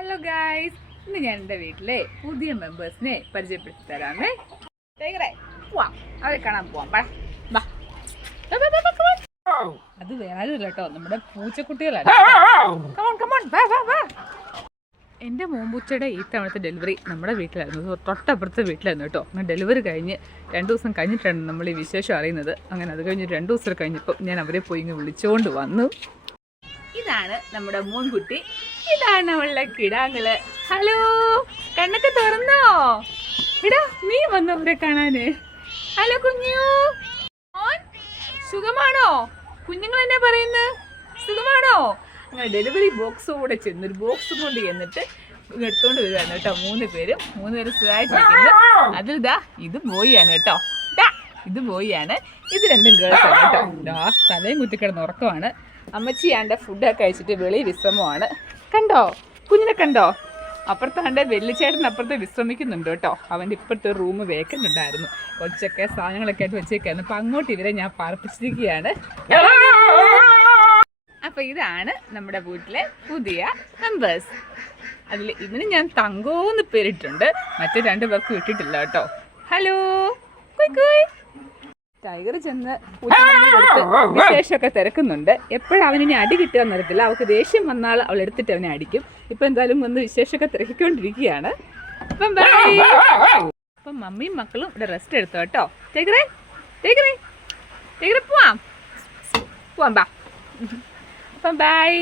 Hello guys, ഇന്ന് ഞാൻ എൻ്റെ വീട്ടിലെ പുതിയ മെമ്പേഴ്സിനെ പരിചയപ്പെടുത്തി തരാമേ. പോവാം, അവരെ കാണാൻ പോവാം. അത് വേറെയില്ല കേട്ടോ, നമ്മുടെ പൂച്ചക്കുട്ടികളാണ്. എൻ്റെ മോമ്പൂച്ചയുടെ ഈ തവണത്തെ ഡെലിവറി നമ്മുടെ വീട്ടിലായിരുന്നു, തൊട്ടപ്പുറത്തെ വീട്ടിലായിരുന്നു കേട്ടോ. അങ്ങനെ ഡെലിവറി കഴിഞ്ഞ് 2 ദിവസം കഴിഞ്ഞിട്ടാണ് നമ്മൾ ഈ വിശേഷം അറിയുന്നത്. അങ്ങനെ അത് കഴിഞ്ഞ് 2 ദിവസം കഴിഞ്ഞപ്പോൾ ഞാൻ അവരെ പോയി ഇങ്ങ് വിളിച്ചുകൊണ്ട് വന്നു. ഇതാണ് നമ്മുടെ മോൻകുട്ടി, ഇതാണ് അവളുടെ കിടാങ്ങള്. ഹലോ, കണ്ണൊക്കെ തുറന്നോ? ഇടാ, നീ വന്നു അവരെ കാണാന്. ഹലോ കുഞ്ഞു, സുഖമാണോ? കുഞ്ഞുങ്ങൾ എന്നാ പറയുന്നത്? സുഖമാണോ? അങ്ങനെ ഡെലിവറി ബോക്സോടെ ചെന്ന് ഒരു ബോക്സും കൊണ്ട് ചെന്നിട്ട് എടുത്തോണ്ട് വരുവാണ് കേട്ടോ. 3 പേരും സുഖമായിട്ടിരിക്കുന്നു. അതിലിതാ ഇത് ബോയിയാണ് കേട്ടോ. ഇത് ബോയിയാണ്, ഇത് 2 ഗേൾസാണ് കേട്ടോ. തലയും കുത്തിക്കിടന്ന് ഉറക്കമാണ്. അമ്മച്ചിയാണ്ട് ഫുഡൊക്കെ കഴിച്ചിട്ട് വെളിയിൽ വിശ്രമമാണ്. കണ്ടോ കുഞ്ഞിനെ കണ്ടോ? അപ്പുറത്താണ്ട് വെല്ലിച്ചേട്ടൻ അപ്പുറത്ത് വിശ്രമിക്കുന്നുണ്ട് കേട്ടോ. അവൻ്റെ ഇപ്പോഴത്തെ റൂം വേക്കൻ്റ് ഉണ്ടായിരുന്നു, കുറച്ചൊക്കെ സാധനങ്ങളൊക്കെ ആയിട്ട് വെച്ചേക്കായിരുന്നു. അപ്പം അങ്ങോട്ട് ഇവരെ ഞാൻ പാർപ്പിച്ചിരിക്കുകയാണ്. അപ്പം ഇതാണ് നമ്മുടെ വീട്ടിലെ പുതിയ മെമ്പേഴ്സ്. അതിൽ ഇവന് ഞാൻ തങ്കോന്ന് പേരിട്ടുണ്ട്, മറ്റു 2 പേർക്ക് ഇട്ടിട്ടില്ല കേട്ടോ. ഹലോ കുയ് കുയ്. ടൈഗർ ചെന്ന് കൊടുത്ത് വിശേഷമൊക്കെ തിരക്കുന്നുണ്ട്. എപ്പോഴും അവനിനി അടി കിട്ടുക എന്നറിയത്തില്ല. അവൾക്ക് ദേഷ്യം വന്നാൽ അവൾ എടുത്തിട്ട് അവനെ അടിക്കും. ഇപ്പം എന്തായാലും വന്ന് വിശേഷമൊക്കെ തിരക്കിക്കൊണ്ടിരിക്കുകയാണ്. അപ്പം ബൈ. അപ്പം മമ്മിയും മക്കളും ഇവിടെ റെസ്റ്റ് എടുത്തോ കേട്ടോ. ടൈഗറേ ടൈഗറേ ടൈഗറെ പോവാം ബാ. അപ്പം ബൈ.